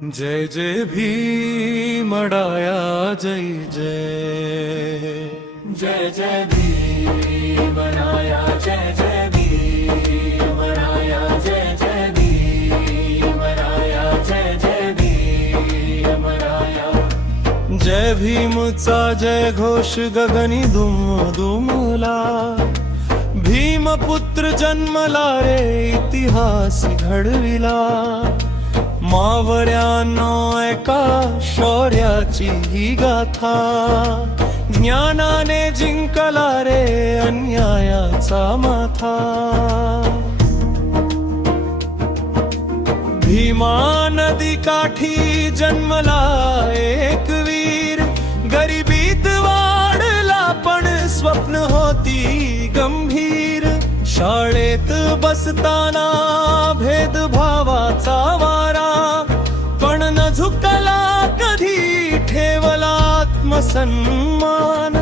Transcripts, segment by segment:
जय जय भीमडाया जय जय जय जय भीमराया जय जय भीमराया जय जय भीमराया जय जय भीमराया। जय भीमचा जय घोष गगनी दुम दुमला, भीमपुत्र जन्मला रे इतिहास घडविला। मावळ्यांनो ऐका शौर्याची ही गाथा, ज्ञानाने जिंकला रे अन्यायाचा माथा। भीमा नदी काठी जन्मला एक वीर, गरिबीत वाढला पण स्वप्न होती गंभीर। शाळेत बसताना भेदभावाचा वारा, पण न झुकला कधी ठेवला आत्मसन्मान।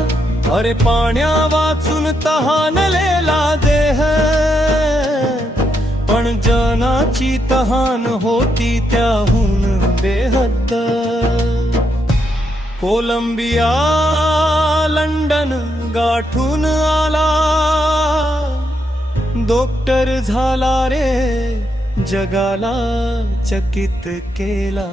अरे पाण्या वाचून तहानलेला देह, पण जनाची तहान होती त्याहून बेहद्द। कोलंबिया लंडन गाठून आला, डॉक्टर झाला रे जगाला चकित केला।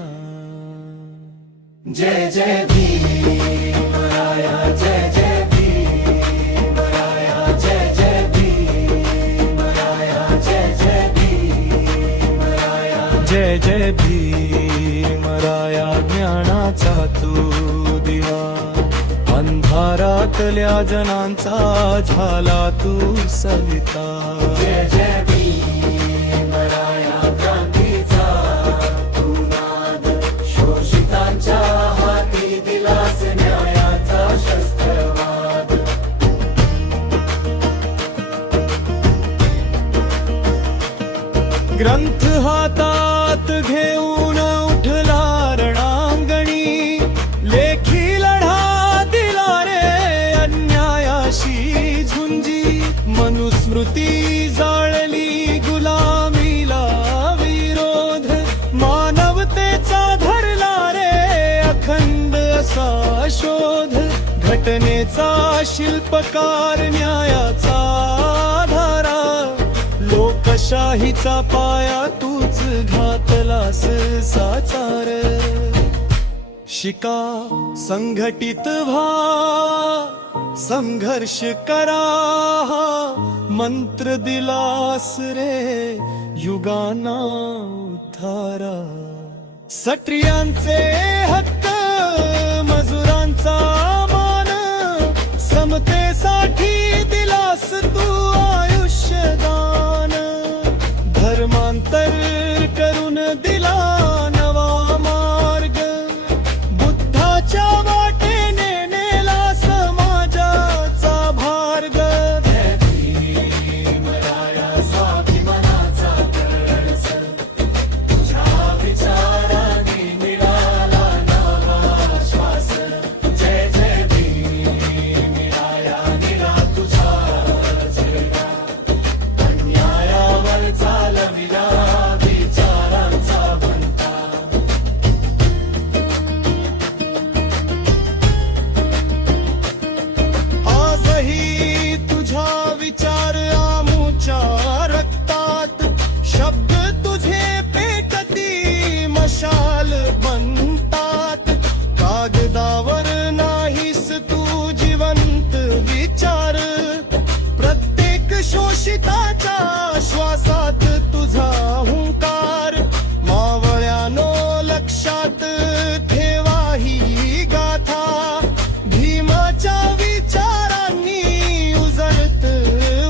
जय जय भीमराया जय जय भीमराया जय जय भीमराया जय जय भीमराया। जय जय भीमराया ज्ञानाचा तू दिवा, अंधारातल्या जनांचा झाला तू सविता। जय जय भीमराया क्रांतीचा तू नाद, शोषितांच्या हाती दिलास न्यायाचा शस्त्रवाद। ग्रंथ हातात घेऊन उठला रणांगणी, लेखी लढा दिला रे अन्यायाशी झुंजी। मनुस्मृती जाळली गुलामीला विरोध, मानवतेचा धरला रे अखंड असा शोध। घटनेचा शिल्पकार न्यायाचा धारा, लोकशाहीचा पाया तूच घातलास साचार। शिका संघटित व्हा संघर्ष करा, मंत्र दिलास रे युगांना उद्धारा। स्त्रियांचे हक्क मजुरांचा मान, समतेसाठी दिलास तू आयुष्यदान। धर्मांतर करून दिला नवा मार्ग, बुद्धाच्या वाटेने नेला समाजाचा भार्ग। जय भीमराया स्वाभिमानाचा कळस, तुझ्या विचारांनी मिळाला नवा श्वास। जय जय भीमराया निळा तुझा झेंडा, अन्यायावर चालविला विचारांचा बनता। आजही तुझा विचार आमुच्या रक्तात, शब्द तुझे पेटती मशाल बनतात। कागदावर नाहीस तू जिवंत विचार, प्रत्येक शोषिताच्या श्वासात तुझा हुंकार। मावळ्यानो लक्षात ठेवा ही गाथा, भीमाच्या विचारांनी उजळत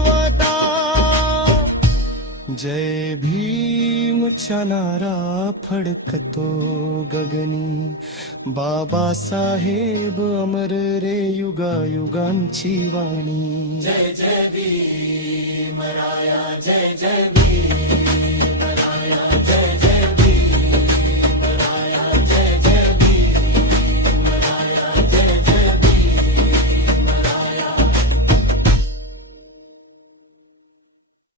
वटा। जय भीमचा नारा फडकतो गगनी, बाबासाहेब अमर रे युगायुगांची वाणी। जय जय भीमराया जय जय